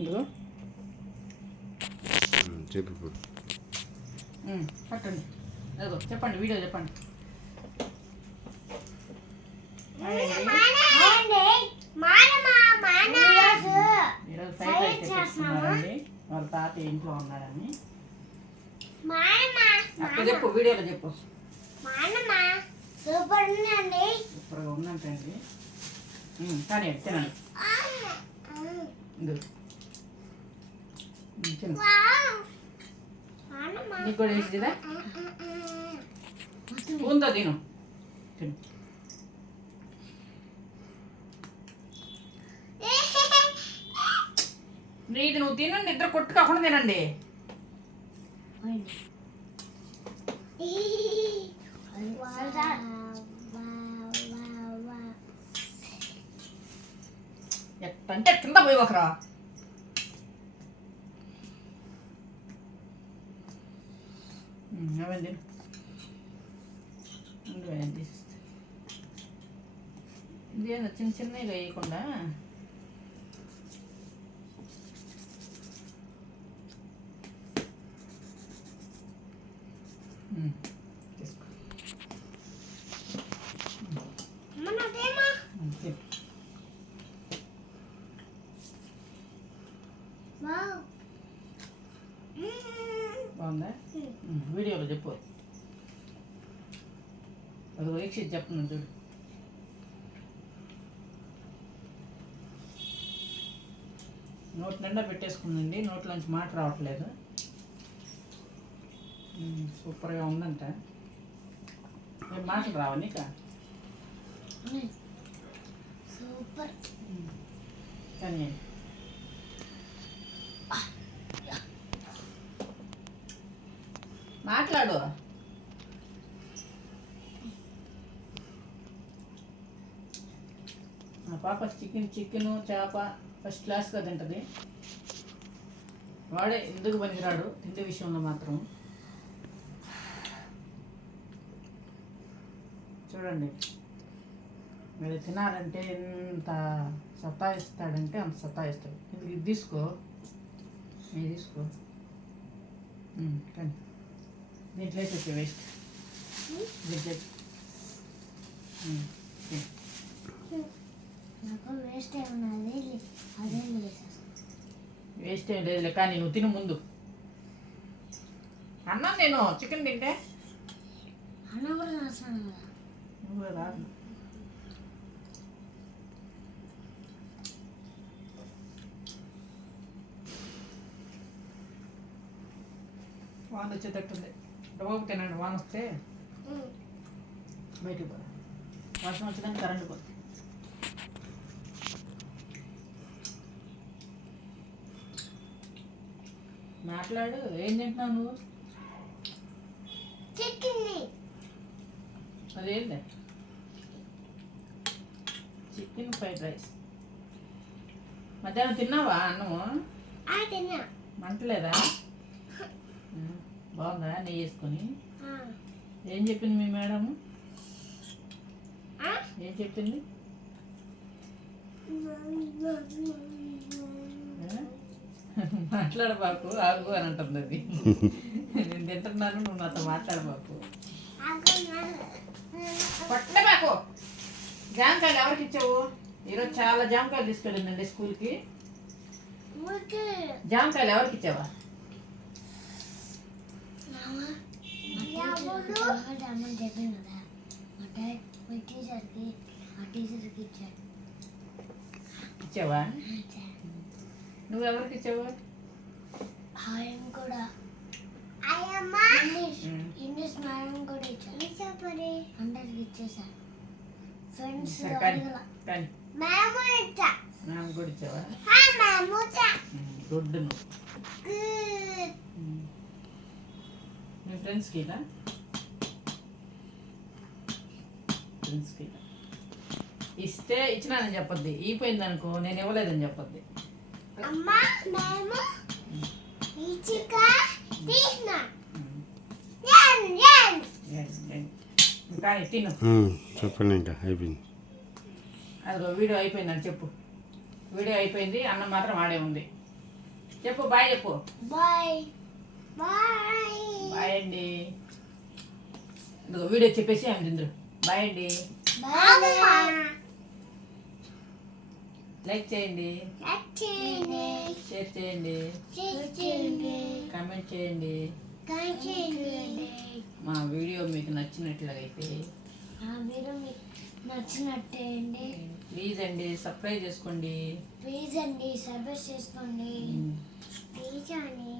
ఇదిగో. చెప్పు పట్టండి. అదిగో చెప్పండి వీడియో చెప్పండి. ఈరోజు ఫ్రైడ్ రైస్ తెప్పిస్తున్నారండి. వాళ్ళ తాత ఇంట్లో ఉన్నారని. అక్కడ చెప్పు వీడియోలో చెప్పు. సూపర్ ఉందండి. సూపర్గా ఉందంటండి. కానీ తినండి. నీకు కూడా వేసిదా తిను. తిను. నీది నువ్వు తినండి ఇద్దరు కొట్టు కాకుండా తినండి. ఎట్టంటే కింద పోయి ఒకరా. అవన్నీ తిను ఉండు, అవన్నీ తీసేస్తా. ఇదేందో చిన్న చిన్నగా వేయకుండా ఉమ్, బాగుందా? వీడియోలో చెప్పు. అది వీక్షించి చెప్తున్నాను చూడు. నోట్ నిండా పెట్టేసుకుందండి నోట్లోంచి మాట రావట్లేదు. సూపర్గా ఉందంట. ఏం మాటలు రావా నీకా? సూపర్. కానీ మాట్లాడు. మా పాప చికెన్ చికెన్ చేప ఫస్ట్ క్లాస్గా తింటుంది. వాడే ఎందుకు పనికిరాడు? తిండి విషయంలో మాత్రం. చూడండి. మీరు తినాలంటే ఎంత సతాయిస్తాడంటే అంత సతాయిస్తాడు. ఇది ఇది తీసుకో. ఇది తీసుకో. కానీ దీంట్లో వేసి వేస్ట్ దీంట్లో వేస్ట్ ఏం లేదులే కానీ నువ్వు తిను ముందు అన్నం నేను చికెన్ తింటే అన్న కూడా నువ్వు రాదు వాన వచ్చేటట్టుంది డబ్బు తినండి వాన వస్తే బయటికి పోదా. వర్షం వచ్చినాక కరెంట్ పోతుంది మాట్లాడు ఏం తింటున్నావు నువ్వు? చికెన్. అదేంది? Chicken fried rice. మధ్యాహ్నం తిన్నావా అన్నము? తిన్నా. మంటలేదా? బాగుందా నెయ్యి వేసుకొని. ఏం చెప్పింది మీ మేడం? ఏం చెప్పింది? మాట్లాడబాకు ఆగు అని అంటుంది అది. నేను తింటున్నాను నువ్వు నాతో మాట్లాడబాకు పట్టబాకు జామకాయలు ఎవరికి ఇచ్చావు? ఈరోజు చాలా జామకాయలు తీసుకెళ్ళిందండి స్కూల్కి. జామకాయలు ఎవరికి ఇచ్చావా? ఎవరు అమ్మ చెప్పింది కదా మా డాడీ మీ టీచర్కి ఆ టీచర్కి ఇచ్చాడు ఇచ్చావా? నువ్వు ఎవరికి ఇచ్చావు? ఆయన కూడా ఇంగ్లీష్. ఇంగ్లీష్ మేడం కూడా ఇచ్చారు అందరికి ఇచ్చేసాను ఫ్రెండ్స్ అడగల మేము ఇచ్చా నాకు కూడా ఇచ్చావా మేము ఉమ్, గుడ్. నువ్వు ఉమ్. మీ ఫ్రెండ్స్కి ఇలా ఫ్రెండ్స్కి ఇలా ఇస్తే ఇచ్చినానని చెప్పొద్ది. ఈపోయింది అనుకో నేను ఇవ్వలేదని చెప్పొద్ది. చెప్పండి ఇంకా అయిపోయింది. అదిగో వీడియో అయిపోయిందని చెప్పు. వీడియో అయిపోయింది అన్నం మాత్రం ఆడే ఉంది. చెప్పు బాయ్ చెప్పు. బాయ్. బాయ్ అండి. వీడియో చెప్పేసి ఆమె తిందరు బాయ్ అండి. లైక్ చేయండి. షేర్ చేయండి. కామెంట్ చేయండి. మా వీడియో మీకు నచ్చినట్లయితే ఆ మీరు మీకు నచ్చినట్టే అండి ప్లీజ్ అండి సబ్స్క్రైబ్ చేసుకోండి. ప్లీజ్ అండి సర్వీస్ చేసుకోండి. ప్లీజ్ అండి.